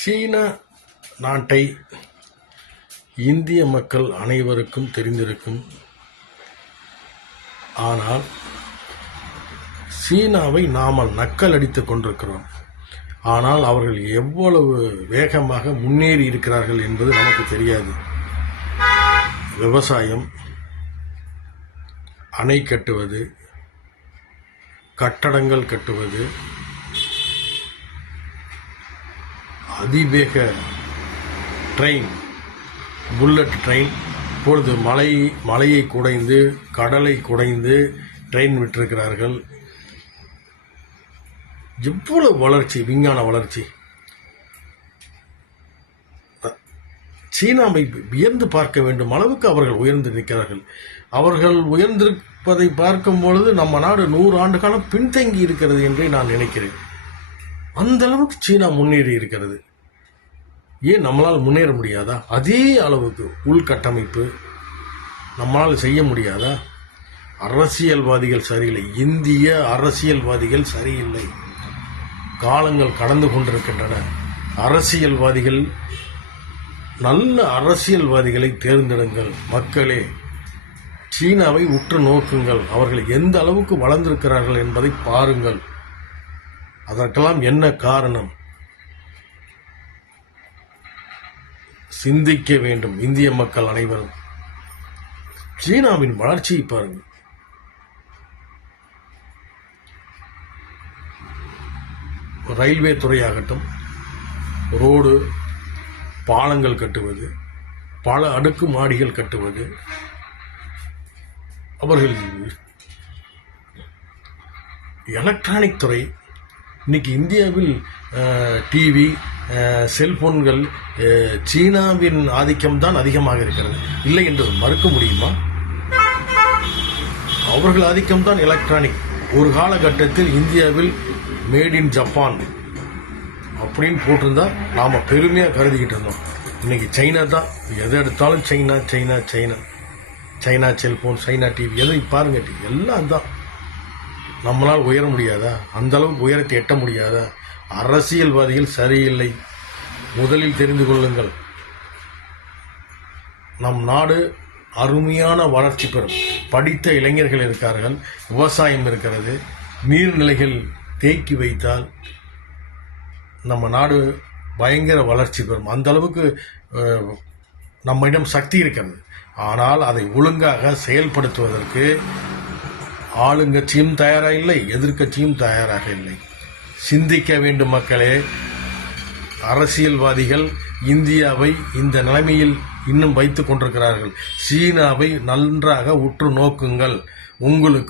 சீன நாட்டை இந்திய மக்கள் அனைவருக்கும் தெரிந்திருக்கும். ஆனால் சீனாவை நாம் நக்கல் அடித்துக் கொண்டிருக்கிறோம். ஆனால் அவர்கள் எவ்வளவு வேகமாக முன்னேறி இருக்கிறார்கள் என்பது நமக்கு தெரியாது. விவசாயம், அணை கட்டுவது, கட்டடங்கள் கட்டுவது, அதிவேக ட்ரெயின், புல்லட் ட்ரெயின், இப்பொழுது மலையை குடைந்து கடலை குடைந்து ட்ரெயின் விட்டிருக்கிறார்கள். எவ்வளவு வளர்ச்சி, விஞ்ஞான வளர்ச்சி! சீனாவை வியந்து பார்க்க வேண்டும் அளவுக்கு அவர்கள் உயர்ந்து நிற்கிறார்கள். அவர்கள் உயர்ந்திருப்பதை பார்க்கும் பொழுது நம்ம நாடு 100 ஆண்டு காலம் பின்தங்கி இருக்கிறது என்றே நான் நினைக்கிறேன். அந்த அளவுக்கு சீனா முன்னேறி இருக்கிறது. ஏன் நம்மளால் முன்னேற முடியாதா? அதே அளவுக்கு உள்கட்டமைப்பு நம்மளால் செய்ய முடியாதா? அரசியல்வாதிகள் சரியில்லை. இந்திய அரசியல்வாதிகள் சரியில்லை. காலங்கள் கடந்து கொண்டிருக்கின்றன. அரசியல்வாதிகள், நல்ல அரசியல்வாதிகளை தேர்ந்தெடுங்கள். மக்களே, சீனாவை உற்று நோக்குங்கள். அவர்கள் எந்த அளவுக்கு வளர்ந்திருக்கிறார்கள் என்பதை பாருங்கள். அதற்கெல்லாம் என்ன காரணம்? சிந்திக்க வேண்டும் இந்திய மக்கள் அனைவரும். சீனாவின் வளர்ச்சியை பாருங்கள். ரயில்வே துறையாகட்டும், ரோடு, பாலங்கள் கட்டுவது, பல அடுக்கு மாடிகள் கட்டுவது, அவர்கள் எலக்ட்ரானிக் துறை, இன்னைக்கு இந்தியாவில் டிவி, செல்போன்கள், சீனாவின் ஆதிக்கம்தான் அதிகமாக இருக்கிறது. இல்லை என்று மறுக்க முடியுமா? அவர்கள் ஆதிக்கம்தான் எலக்ட்ரானிக். ஒரு காலகட்டத்தில் இந்தியாவில் மேட் இன் ஜப்பான் அப்படின்னு போட்டிருந்தா நாம பெருமையா கருதிக்கிட்டு இருந்தோம். இன்னைக்கு சைனா தான். எதை எடுத்தாலும் China China China China cellphone, China TV, எதை பாருங்க, எல்லாம் தான். நம்மளால் உயர முடியாதா? அந்த அளவுக்கு உயரத்தை எட்ட முடியாதா? அரசியல்வாதிகள் சரியில்லை. முதலில் தெரிந்து கொள்ளுங்கள். நம் நாடு அருமையான வளர்ச்சி பெறும். படித்த இளைஞர்கள் இருக்கார்கள், விவசாயம் இருக்கிறது. நீர்நிலைகள் தேக்கி வைத்தால் நம்ம நாடு பயங்கர வளர்ச்சி பெறும். அந்த அளவுக்கு நம்மிடம் சக்தி இருக்கிறது. ஆனால் அதை ஒழுங்காக செயல்படுத்துவதற்கு ஆளுங்கட்சியும் தயாராக இல்லை, எதிர்க்கட்சியும் தயாராக இல்லை. சிந்திக்க வேண்டும் மக்களே. அரசியல்வாதிகள் இந்தியாவை இந்த நிலைமையில் இன்னும் வைத்துக் கொண்டிருக்கிறார்கள். சீனாவை நன்றாக உற்று நோக்குங்கள். உங்களுக்கு